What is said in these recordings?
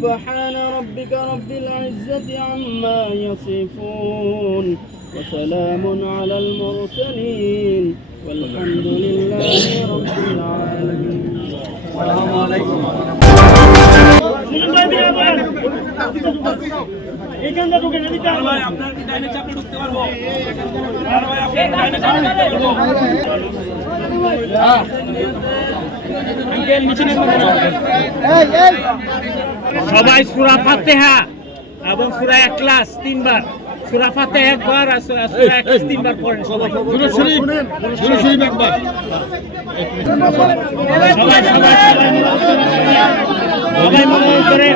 سبحان ربك رب العزة عما يصفون وسلام على المرسلين والحمد لله رب العالمين. السلام عليكم. আপনার কি ডাইনে চাপে ঢুকতে পারবো? আর ভাই আপনি ডাইনে চাপে ঢুকতে পারবো? আঙ্কেল নিচে নেমে সবাই সূরা ফাতিহা এবং সূরা ইখলাস তিনবার, সূরা ফাতিহা একবার আর সূরা ইখলাস তিনবার পড়েন। সবাই দুরূদ শরীফ একবার। সবাই মনোযোগ করে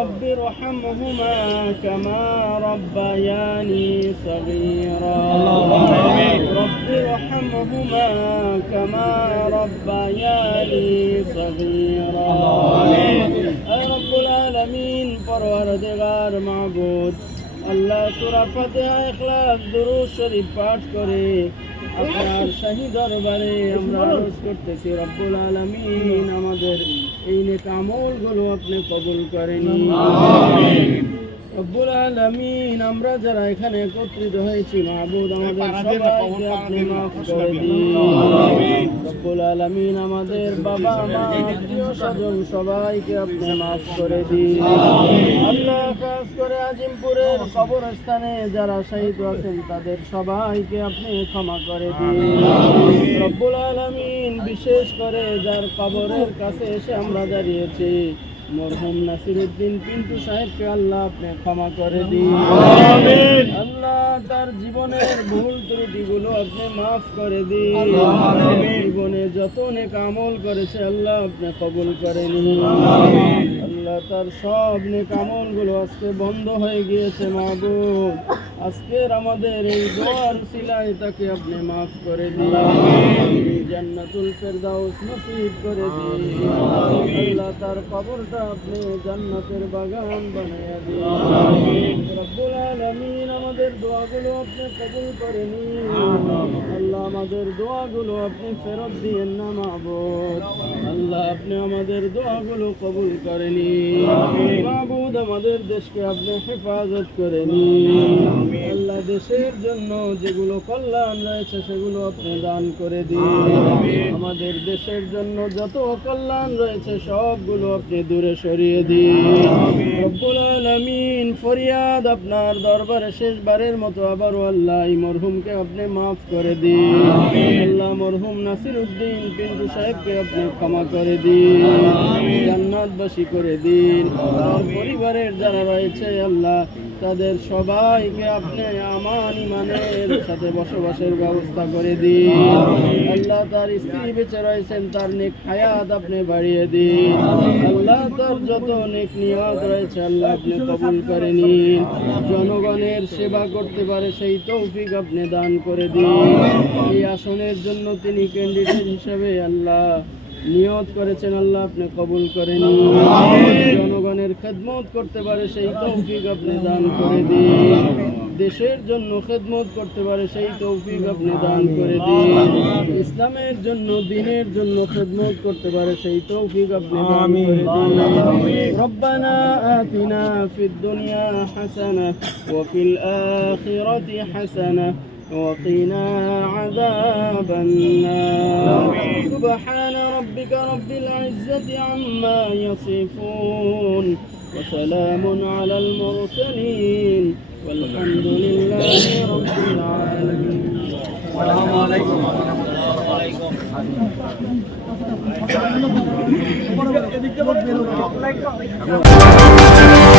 رب ارحمهما كما ربياني صغيرا رب ارحمهما كما ربياني صغيرا رب العالمين পরওয়ারদিগার মাবুদ আল্লাহ সূরা ফাতিহা ইখলাস দুরূদ শরীফ পাঠ করে আপনার শাহী দরবারে আমরা আরজ করতেছি রব্বুল আলামিন আমাদের এই নেক আমলগুলো আপনি কবুল করেন। আমিন। রব্বুল আলামিন আমরা যারা এখানে একত্রিত হয়েছি মাবুদ আমাদের সবাইকে আপনি মাফ করে দিন। আমিন। রব্বুল আলামিন আমাদের বাবা মা আত্মীয় স্বজন সবাইকে আপনি মাফ করে দিন। আমিন। আল্লাহ খাস করে আজিমপুরের কবরস্থানে যারা শহীদ আছেন তাদের সবাইকে আপনি ক্ষমা করে দিন। আমিন। রব্বুল আলামিন বিশেষ করে যার কবরের কাছে এসে আমরা দাঁড়িয়েছি মরহুম নাসিরউদ্দিন পিন্টু সাহেবকে আল্লাহ আপনি ক্ষমা করে দিন। আমিন। আল্লাহ তার জীবনের ভুল ত্রুটিগুলো আপনি মাফ করে দিন। আমিন। জীবনে যত নেক আমল করেছে আল্লাহ আপনি কবুল করে নিন। আমিন। আল্লাহ তার সব নেক আমলগুলো আজকে বন্ধ হয়ে গিয়েছে মাবুদ আজকের আমাদের এই দোয়ার উসিলায় তাকে আপনি মাফ করে দিন। আমিন। জান্নাতুল ফেরদাউস নসিব করে দিন। আল্লাহ তার কবরটা আপনি জান্নাতের বাগান বানায়া দিন। আমিন। রব্বুল আলামিন আমাদের দোয়াগুলো আপনি কবুল করে নিন। আল্লাহ আমাদের দোয়াগুলো আপনি ফেরত দিয়েন না মাবুদ আল্লাহ আপনি আমাদের দোয়াগুলো কবুল করে নিন। আমিন। মাবুদ আমাদের দেশকে আপনি হেফাজত করে নিন। আল্লাহ দেশের জন্য যেগুলো কল্যাণ রয়েছে সেগুলো আপনি দান করে দিন। আমিন। আমাদের দেশের জন্য যত কল্যাণ রয়েছে সবগুলো আপনি দূরে সরিয়ে দিন। আমিন। রব্বুল আলামিন ফরিয়াদ আপনার দরবারে শেষবারের মতো আবারও আল্লাহ এই মরহুমকে আপনি মাফ করে দিন। আমিন। আল্লাহ মরহুম নাসিরউদ্দিন পিন্টু সাহেবকে আপনি ক্ষমা করে দিন। আমিন। জান্নাতবাসী করে দিন। তার পরিবারের যারা রয়েছে আল্লাহ তাদের সবাইকে আপনি আমান ইমানের সাথে বসবাসের ব্যবস্থা করে দিন। আল্লাহ তার স্ত্রী বেঁচে রয়েছেন তার নেক হায়াত আপনি বাড়িয়ে দিন। আল্লাহ তার যত নেক নিয়ত রয়েছে আল্লাহ আপনি কবুল করে নিন। জনগণের সেবা করতে পারে সেই তৌফিক আপনি দান করে দিন। এই আসনের জন্য তিনি ক্যান্ডিডেট হিসেবে আল্লাহ নিয়ত করেছেন আল্লাহ আপনি কবুল করে নিন। জনগণের খেদমত করতে পারে সেই তৌফিক আপনি দান করে দিন। দেশের জন্য খেদমত করতে পারে সেই তৌফিক আপনি দান করে দিন। ইসলামের জন্য দ্বীনের জন্য খেদমত করতে পারে সেই তৌফিক আপনি দান করে দিন। রব্বানা আতিনা ফিদ দুনিয়া হাসানাহ ওয়া ফিল আখিরাতি হাসানাহ وقنا عذاب النار. سبحان ربك رب العزة عما يصفون وسلام على المرسلين والحمد لله رب العالمين. السلام عليكم ورحمة الله وبركاته.